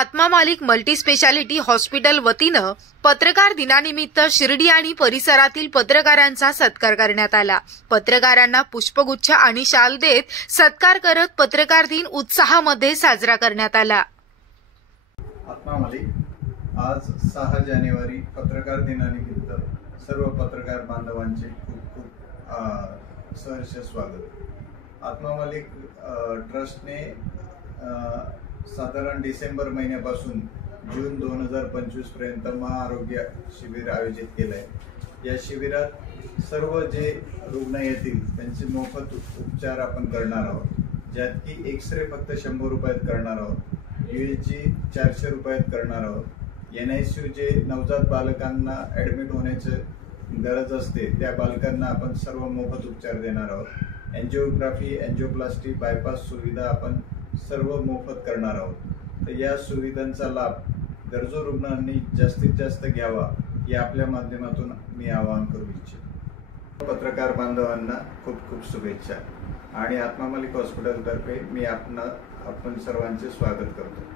आत्मा मालिक multi speciality hospital वतीनं पत्रकार दिनानिमित्त शिर्डी आणि परिसरातील पत्रकारांचा सत्कार करण्यात आला। पत्रकारांना पुष्पगुच्छ आणि शाल देत सत्कार करत पत्रकार दिन उत्साहामध्ये साजरा करण्यात आला। आत्मा मालिक आज 6 जानेवारी पत्रकार दिनानिमित्त सर्व पत्रकार बांधवांचे खूप खूप सहर्ष स्वागत। आत्मा मालिक ट्रस्टने साधारण डिसेंबर महिन्यापासून जून 2025 पर्यंत महाआरोग्य शिबिर आयोजित केले आहे। या शिबिरात सर्व जे रुग्ण येतील त्यांचे मोफत उपचार आपण करणार आहोत, ज्यात की एक्सरे फक्त 100 रुपयात करणार आहोत, USG 400 रुपयात करणार आहोत, NICU जे नवजात बालकांना ॲडमिट होण्याची गरज असते त्या बालकांना आपण सर्व मोफत उपचार देणार आहोत। एंजिओग्राफी, एंजिओप्लास्टी, बायपास सुविधा आपण सर्व मोफत करणार आहोत। तर या सुविधांचा लाभ गरजू रुग्णांनी जास्तीत जास्त घ्यावा ही आपल्या माध्यमातून मी आवाहन करू इच्छितो। पत्रकार बांधवांना खूप खूप शुभेच्छा आणि आत्मा मालिक हॉस्पिटल तर्फे मी आपण सर्वांचे स्वागत करतो।